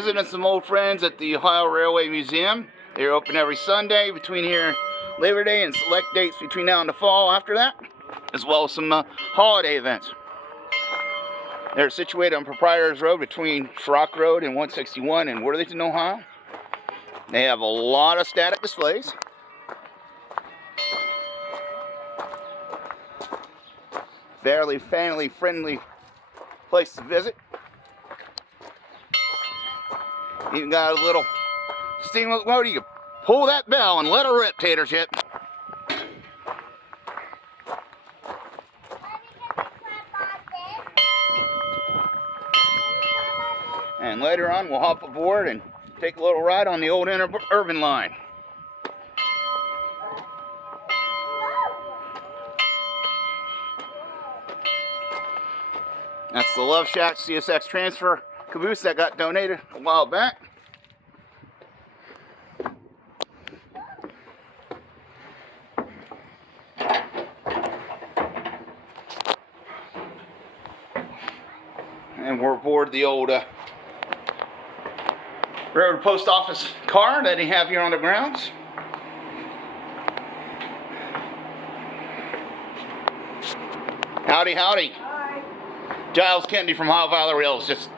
visiting some old friends at the Ohio Railway Museum. They're open every Sunday between here Labor Day and select dates between now and the fall after that, as well as some holiday events. They're situated on Proprietors Road between Schrock Road and 161 in Worthington, Ohio. They have a lot of static displays. Fairly family-friendly place to visit. Even got a little steam locomotive. You can pull that bell and let her rip, tater chip. And later on, we'll hop aboard and take a little ride on the old interurban line. That's the Love Shack CSX transfer caboose that got donated a while back. And we're aboard the old railroad post office car that they have here on the grounds. Howdy, howdy. Hi. Giles Kennedy from Ohio Valley Rails. Just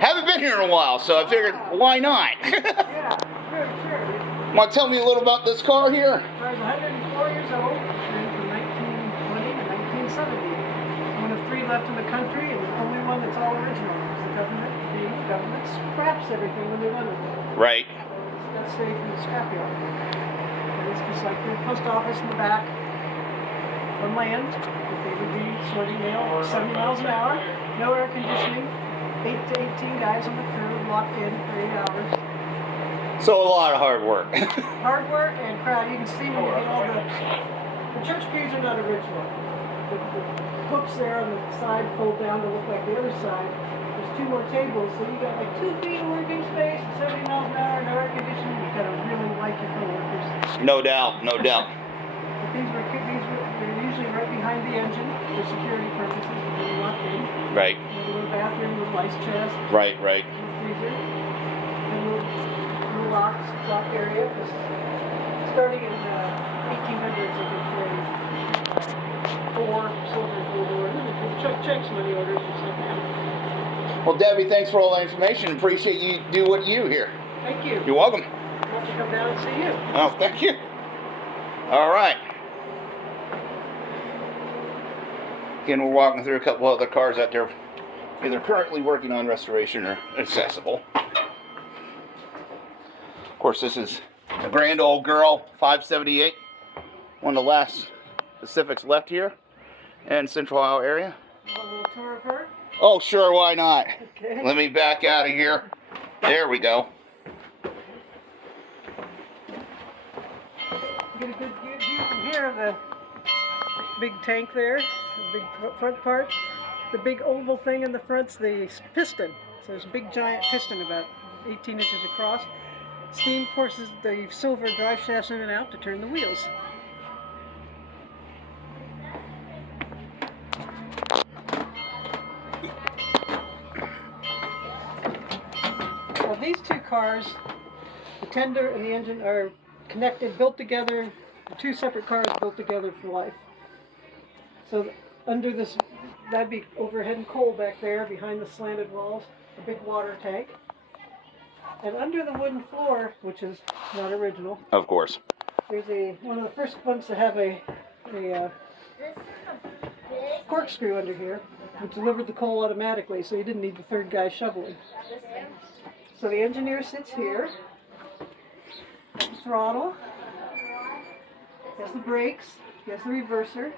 haven't been here in a while, so I figured, why not? Yeah, sure. Want to tell me a little about this car here? I was 104 years old, and from 1920 to 1970. One of three left in the country, and the only one that's all original. The government scraps everything when they're done with it. Right. So it's got saved from the scrapyard. And it's just like the post office in the back on land. They would be sorting mail 70 miles an hour, no air conditioning, 8 to 18 guys on the crew locked in for 8 hours. So a lot of hard work. Hard work and crowd. You can see when you get all the church pews are not original. The hooks there on the side fold down to look like the other side. There's 2 more tables, so you got like 2 feet of working space, 70 miles an hour, no air conditioning. You gotta really like your coworkers. No doubt, no doubt. But these were they're usually right behind the engine for security purposes. When you walk in. Right. There's a little bathroom with ice chest. Right, right. Freezer. And little lock area. Starting in 1800s, I think they 4 silver gold orders. Chuck checks money orders and stuff now. Well, Debbie, thanks for all that information. Appreciate you do what you do here. Thank you. You're welcome. I'll have to come down and see you. Oh, thank you. All right. Again, we're walking through a couple other cars out there, either currently working on restoration or accessible. Of course, this is a grand old girl, 578. One of the last Pacifics left here in Central Ohio area. Want a little tour of her? Oh, sure, why not? Okay. Let me back out of here. There we go. Get a good view from here of the big tank there, the big front part. The big oval thing in the front's the piston. So there's a big giant piston about 18 inches across. Steam courses the silver drive shafts in and out to turn the wheels. Now these 2 cars, the tender and the engine, are connected, built together, 2 separate cars built together for life. So under this, that'd be overhead and coal back there behind the slanted walls, a big water tank. And under the wooden floor, which is not original, Of course. there's one of the first ones to have a corkscrew under here, which delivered the coal automatically, so you didn't need the 3rd guy shoveling. So the engineer sits here, has the throttle, has the brakes, he has the reverser.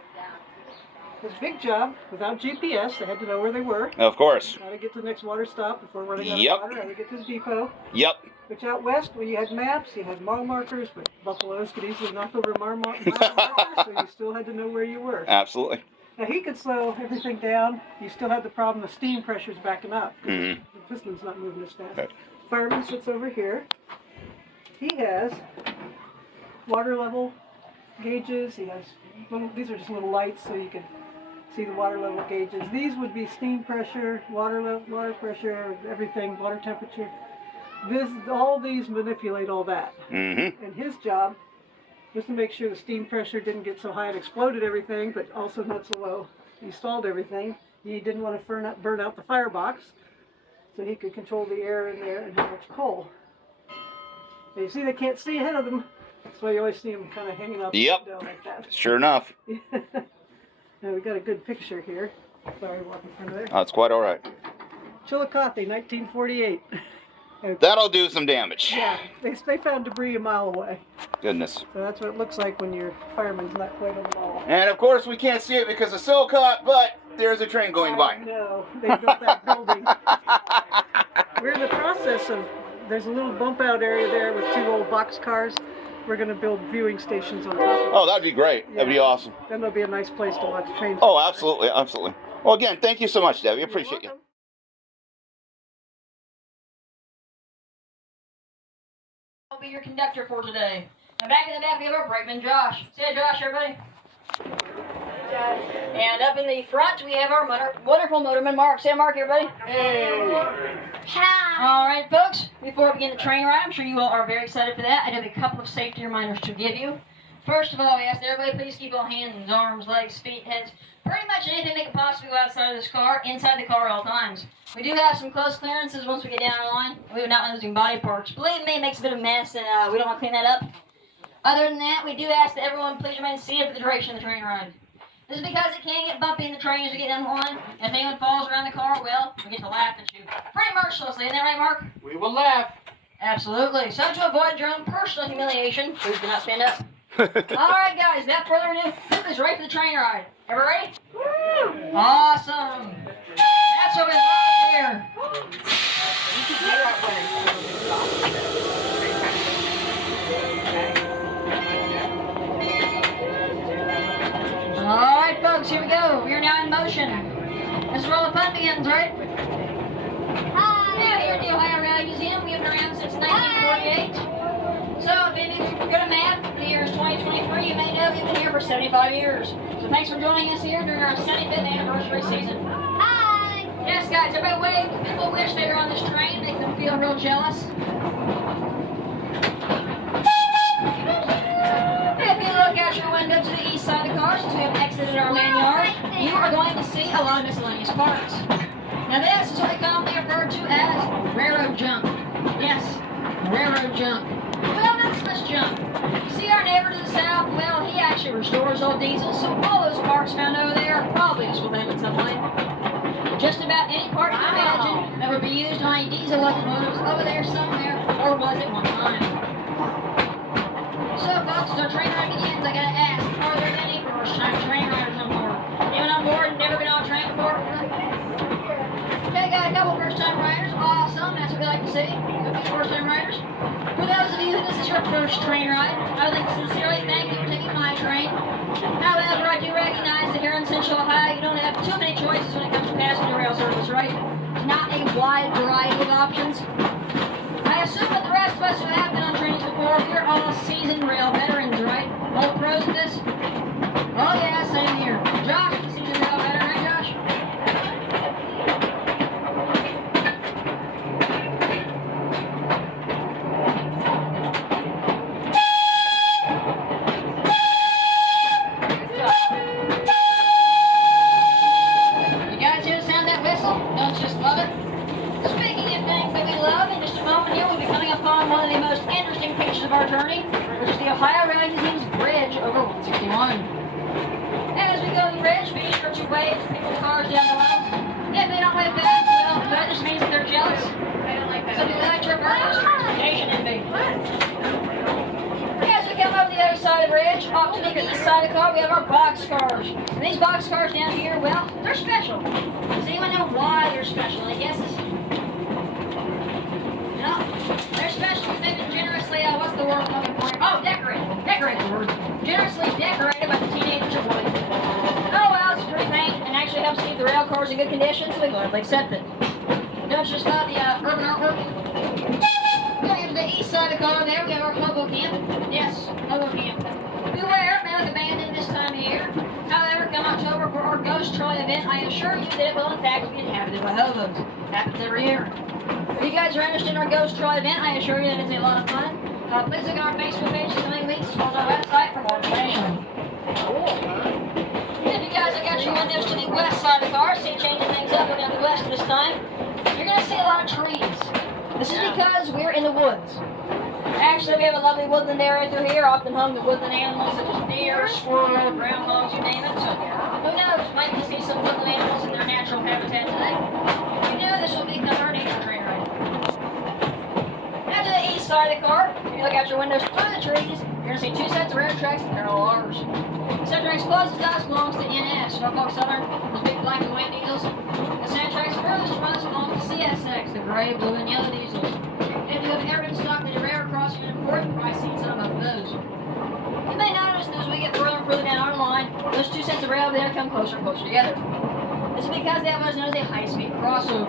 His big job, without GPS, they had to know where they were. Of course. How to get to the next water stop before running out Yep. of water, how to get to the depot. Yep. Which out west, where you had maps, you had mile markers, but buffaloes could easily knock over mile markers, so you still had to know where you were. Absolutely. Now he could slow everything down. You still had the problem of steam pressure's backing up. Mm-hmm. The piston's not moving as fast. Okay. Fireman sits over here. He has water level gauges. He has these are just little lights so you can see the water level gauges. These would be steam pressure, water pressure, everything, water temperature. all these manipulate all that. Mm-hmm. And his job was to make sure the steam pressure didn't get so high it exploded everything, but also not so low he stalled everything. He didn't want to burn out the firebox, so he could control the air in there and how much coal. And you see, they can't see ahead of them. That's why you always see them kind of hanging out the window like that. Sure enough. Now we got a good picture here. Sorry, walking in front of there. That's quite all right. Chillicothe, 1948. That'll do some damage. Yeah, they found debris a mile away. Goodness. So that's what it looks like when your fireman's not quite on the ball. And of course we can't see it because of Silcott, but there's a train going by. No, they built that building. We're in the process of, there's a little bump out area there with 2 old box cars. We're going to build viewing stations on top of it. Oh, that'd be great. Yeah. That'd be awesome. Then there'll be a nice place to watch trains. Oh, absolutely, absolutely. Well, again, thank you so much, Debbie. Appreciate you. I'll be your conductor for today. Now back in the back we have our brakeman, Josh. Say hi, Josh, everybody. And up in the front we have our wonderful motorman, Mark. Say hi, Mark, everybody. Hey. Hi. All right, folks. Before we begin the train ride, I'm sure you all are very excited for that. I have a couple of safety reminders to give you. First of all, we ask that everybody please keep all hands, arms, legs, feet, heads, pretty much anything that could possibly go outside of this car, inside the car at all times. We do have some close clearances once we get down the line. We are not losing body parts. Believe me, it makes a bit of a mess, and we don't want to clean that up. Other than that, we do ask that everyone please remain seated for the duration of the train ride. This is because it can get bumpy in the train as we get down the line, and if anyone falls around the car, well, we get to laugh at you. Pretty mercilessly, isn't that right, Mark? We will laugh. Absolutely. So to avoid your own personal humiliation, please do not stand up. Alright guys, without further ado, is ready for the train ride. Everybody ready? Woo! Awesome! That's what we love here. Alright folks, here we go. We are now in motion. This is where all the fun begins, right? Hi! Yeah, here at the Ohio Railway Museum, we have been around since 1948. So, if any of you are good at math, the year is 2023, you may know we've been here for 75 years. So thanks for joining us here during our 75th anniversary season. Hi! Yes, guys, everybody wave. People wish they were on this train, make them feel real jealous. If you look out your window to the east side of the car, since we have exited our main yard, you are going to see a lot of miscellaneous parts. Now this is what they commonly refer to as railroad junk. Yes, railroad junk. Well, not so much junk. You see our neighbor to the south? Well, he actually restores old diesels, so all those parts found over there are probably useful to him at some point. Just about any part you can imagine that would be used on a diesel locomotive is over there somewhere, or was at one time. So, folks, as our train ride begins, I gotta ask, are there any first-time train riders on board? Anyone on board and never been on a train before? Okay, got a couple first-time riders. Awesome, that's what we like to see. Good first-time riders. For those of you who this is your first train ride, I would like to sincerely thank you for taking my train. However, I do recognize that here in Central Ohio, you don't have too many choices when it comes to passenger rail service, right? Not a wide variety of options. I assume that the rest of us who have been on trains before, we're all seasoned rail veterans, right? Old pros at this? Oh yeah, same here. Josh, seasoned rail veteran, right, Josh? You guys hear the sound of that whistle? Don't you just love it? Speaking of things that we love, in just a moment here we'll be coming upon one of the most interesting pictures of our journey, which is the Ohio Railway Museum's bridge over 161. As we go to the bridge, be sure to wave to people cars down below. If they don't wave back, well, that just means that they're jealous. So do like your first transportation envy. As we come over the other side of the bridge, off to the east side of the car, we have our box cars. And these box cars down here, well, they're special. Does anyone know why they're special? Any guesses? No, they're special because they've been generously, what's the word I'm looking for? Oh, decorated. Decorated word. Generously decorated by the teenagers of Worthington. Oh, well, it's free paint and actually helps keep the rail cars in good condition, so we gladly accept it. Don't just love the urban artwork. Going to the east side of the car there, we have our hobo camp. Yes, hobo camp. Beware, it may look abandoned this time of year. However, come October for our Ghost Trolley event, I assure you that it will in fact be inhabited by hobos. Happens every year. If you guys are interested in our Ghost Trail event, I assure you that it's a lot of fun. Please look at our Facebook page in the coming weeks as well as our website for more information. If you guys look out your windows to the west side of the car, see changing things up, looking at the west this time, you're going to see a lot of trees. This is because we're in the woods. Actually, we have a lovely woodland area through here, often home to woodland animals such as deer, squirrel, groundhogs, you name it. So, who knows, might we see some woodland animals in their natural habitat today. You know this will become our nature train ride. Now to the east side of the car, if you look out your windows through the trees, you're going to see two sets of railroad tracks and parallel ours. Center tracks closest to us belongs to NS, Norfolk Southern, those big black and white diesels. The center tracks furthest from us belongs to CSX, the gray, blue, and yellow diesels. If you have ever been stopped at a railroad crossing, you're probably seen some of those. You may notice that as we get further and further down our line, those two sets of rail there come closer and closer together. This is because they have what is known as a high-speed crossover.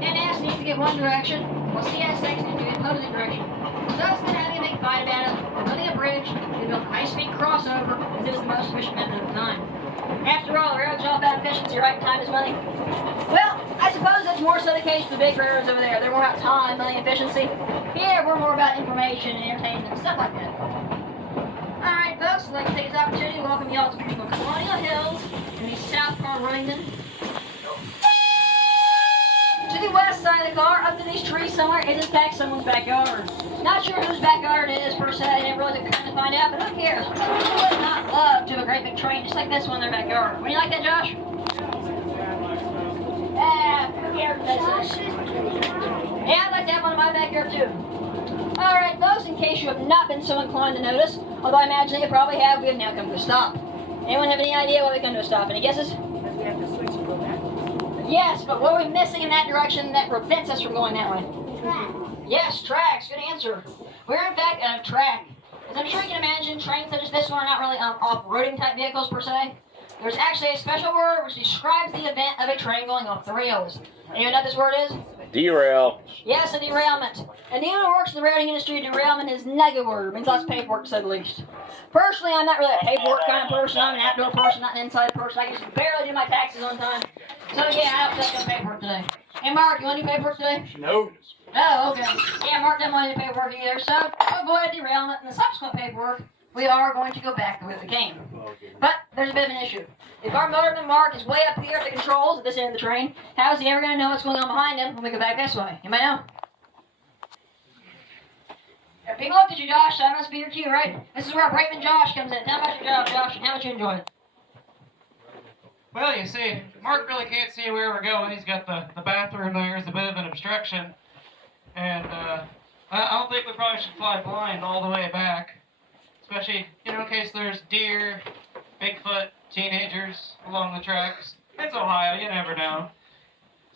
NS needs to get one direction, while CSX needs to get opposite direction. So instead of having a big fight about it, or building a bridge, we built a high-speed crossover as it was the most efficient method of the time. After all, the railroad's all about efficiency, right? Time is money. Well, I suppose that's more so the case for the big railroads over there. They're more about time, money, efficiency. Here, we're more about information and entertainment, stuff like that. Alright, folks, I'd like to take this opportunity to welcome y'all to beautiful Colonial Hills in the south part of Worthington. To the west side of the car, up to these trees somewhere, is in fact someone's backyard. Not sure whose backyard it is per se, I didn't really kind of find out, but who cares? Who would not love to have a great big train just like this one in their backyard? Wouldn't you like that, Josh? Who cares? Yeah, I'd like to have one in my backyard too. Alright, folks, in case you have not been so inclined to notice, although I imagine you probably have, we have now come to a stop. Anyone have any idea why we come to a stop? Any guesses? We have to switch and go back. Yes, but what are we missing in that direction that prevents us from going that way? Track. Yes, tracks. Good answer. We're in fact at a track. As I'm sure you can imagine, trains such as this one are not really off-roading type vehicles per se. There's actually a special word which describes the event of a train going off the rails. Anyone know what this word is? Derail. Yes, a derailment. And anyone who works in the railroading industry, derailment is a negative word. It means lots of paperwork, to say the least. Personally, I'm not really a paperwork kind of person. I'm an outdoor person, not an inside person. I can just barely do my taxes on time. So yeah, I don't feel like doing paperwork today. Hey Mark, you want to do paperwork today? No. Oh, okay. Yeah, Mark doesn't want to do paperwork either, so to avoid derailment and the subsequent paperwork, we are going to go back the way we came. But there's a bit of an issue. If our motorman Mark is way up here at the controls at this end of the train, how is he ever going to know what's going on behind him when we go back this way? Anybody know? If people looked at you, Josh, so that must be your cue, right? This is where our brakeman Josh comes in. Tell me about your job, Josh, and how much you enjoy it. Well, you see, Mark really can't see where we're going. He's got the bathroom there is a bit of an obstruction. And I don't think we probably should fly blind all the way back. Especially, in case there's deer, Bigfoot, teenagers along the tracks. It's Ohio, you never know.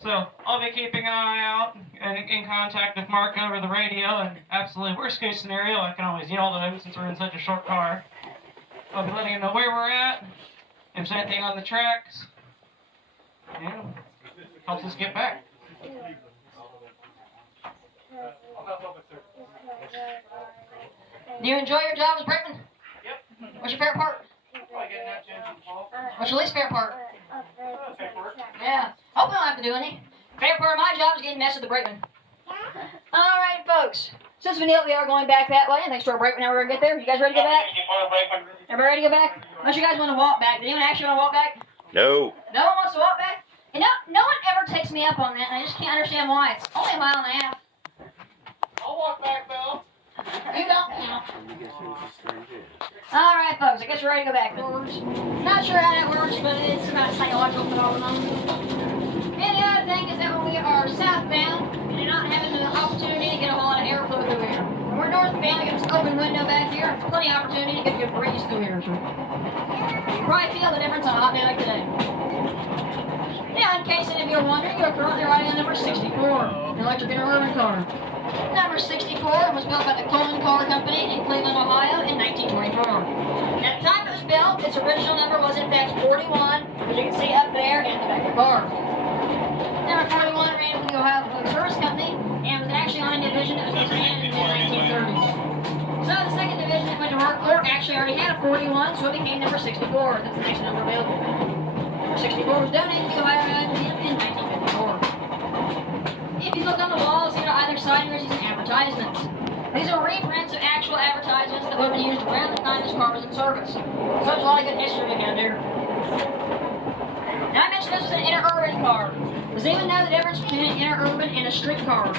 So, I'll be keeping an eye out and in contact with Mark over the radio, and absolutely worst case scenario, I can always yell to him since we're in such a short car. I'll be letting him know where we're at, if there's anything on the tracks, and helps us get back. Do you enjoy your job as brakeman? Yep. What's your favorite part? Probably getting that engine fault. What's your least favorite part? Paperwork. Yeah. Hope we don't have to do any. Favorite part of my job is getting messed with the brakeman. Alright, folks. Since we are going back that way, and thanks to our brakeman, now we're going to get there. You guys ready to go back? Everybody ready to go back? Unless you guys want to walk back. Did anyone actually want to walk back? No. No one wants to walk back? You know, no one ever takes me up on that, and I just can't understand why. It's only a mile and a half. I'll walk back, Bill. You don't now. Alright, folks, I guess we're ready to go back. Not sure how that works, but it's about a psychological phenomenon. And the other thing is that when we are southbound, we do not have the opportunity to get a whole lot of airflow through here. When we're northbound, we get this open window back here, plenty of opportunity to get a good breeze through here. So you can probably feel the difference on a hot day like today. Now, in case any of you are wondering, you're currently riding on number 64, an electric interurban car. Number 64 was built by the Coleman Car Company in Cleveland, Ohio in 1924. At the time it was built, its original number was in fact 41, as you can see up there in the back of the car. Number 41 ran for the Ohio Public Service Company and was actually on a division that was disbanded in the 1930s. So the second division it went to work for actually already had a 41, so it became number 64. That's the next number available. Number 64 was donated to the Ohio Railroad Museum in 1954. if you look on the walls here to either side, you're using advertisements. These are reprints of actual advertisements that would have been used around the time this car was in service. So there's a lot of good history behind here. Now I mentioned this was an interurban car. Does anyone know the difference between an interurban and a street car?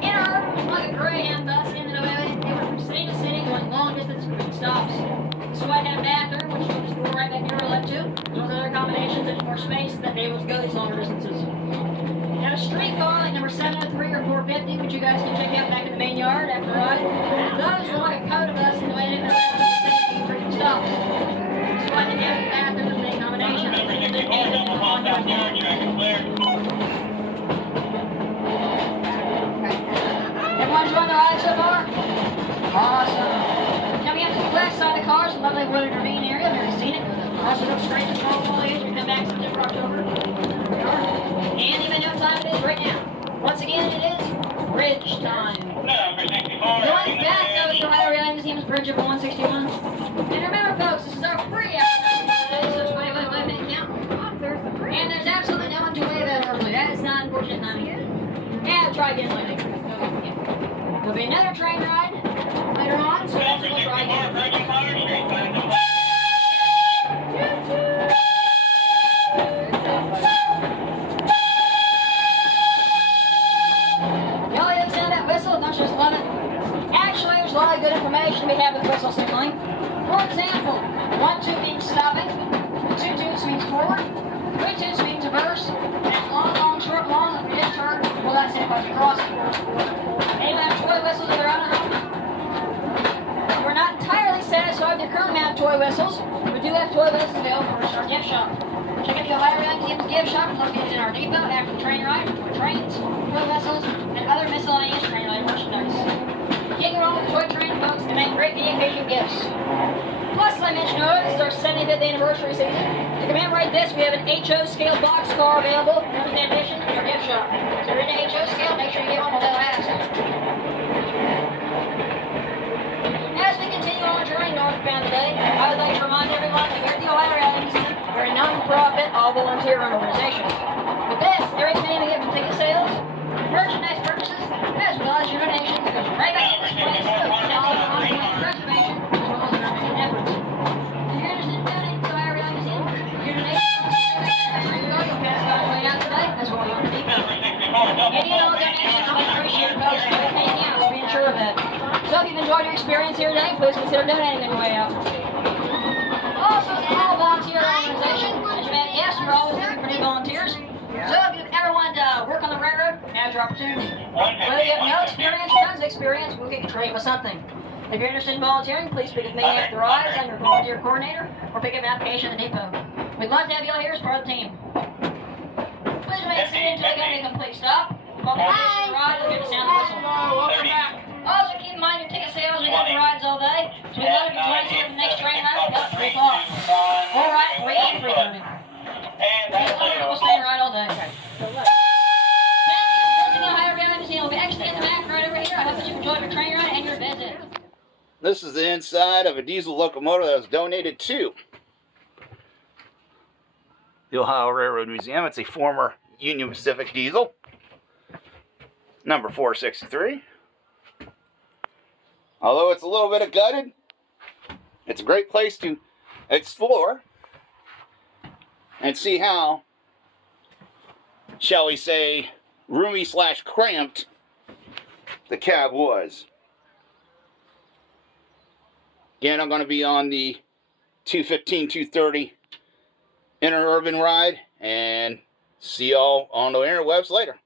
Interurban was like a Greyhound bus in the way. They were from city to city going long distance between stops. So I had a bathroom, which you can just go right back here or left to. There's other accommodations, there's more space that they able to go these longer distances. Now a street car like number 703 or 450, which you guys can check out back in the main yard after a ride, those were like a coda bus in the way they were freaking stops. So I didn't have a bathroom with the accommodation. Everyone enjoying the ride so far? Awesome. Now we have to the west side of the car, some lovely wooded ravine area. I've never seen it. Also go straight to fall foliage. We come back September, October. And even know what time it is right now. Once again, it is bridge time. Going back though is the Ohio Railway Museum's Bridge of 161. And remember folks, this is our free hour today, so it's wait, minute count. And there's absolutely no one to wave at early. That is not unfortunate timing. Yeah, we'll try again later. There'll be another train ride later on, so we'll try again. Y'all hear the sound of that whistle? Don't you just love it? Actually, there's a lot of good information we have with whistle signaling. For example, 1-2 means stopping, 2-2 means forward, 3-2 means reverse, and long, short, long, turn, well that's it if I can cross it. Anyone have toy whistles of their own at home? We're not entirely satisfied with the current amount of toy whistles. We do have toy whistles available for our gift shop. Check out the Ohio Railway Museum's gift shop located in our depot after the train ride for trains, toy whistles, and other miscellaneous train ride merchandise. Can't go wrong with toy train, folks, to make great occasion gifts. Plus, as I mentioned earlier, this is our 75th anniversary season. To commemorate this, we have an HO scale box car available in the addition to our gift shop. So if you're into HO scale, make sure you get one while they'll ask. As we continue on our journey northbound today, I would like to remind everyone that here at the Ohio Railway Museum, we're a non-profit, all-volunteer run organization. With this, everything we get from ticket sales, merchandise purchases, as well as your donations, goes right back to this place, so we can all ongoing preservation, as well as our mission efforts. If you're interested in donating to the Ohio Railway Museum, your donation you'll pass about way out today, as well as on the depot. Any and all donations will be appreciated, folks, but everything counts, be sure of that. So if you've enjoyed your experience here today, please consider donating on your way out. Also, it's an all-volunteer organization. As you may have guessed, we're always looking for new volunteers. So if you've ever wanted to work on the railroad, now's your opportunity. Whether you have no experience or tons of experience, we'll get you trained with something. If you're interested in volunteering, please speak with me after the rides. I'm your volunteer coordinator, or pick up an application at the depot. We'd love to have you all here as part of the team. Please remain seated until we come to a complete stop. While the completion of the ride, you'll hear the sound of the whistle. Welcome back. Also, keep in mind your ticket sales are good for rides all day. So we'd love if you join us here for the next train ride about 3 o'clock. Or ride at 3 and 3:30. We'll stay and ride all day. Thank you for visiting the Ohio Railway Museum. We'll be actually in the back right over here. I hope that you enjoyed your train ride and your visit. This is the inside of a diesel locomotive that was donated to the Ohio Railroad Museum. It's a former Union Pacific diesel, number 463. Although it's a little bit gutted, it's a great place to explore and see how, shall we say, roomy/cramped the cab was. Again, I'm going to be on the 215, 230 interurban ride, and see y'all on the interwebs later.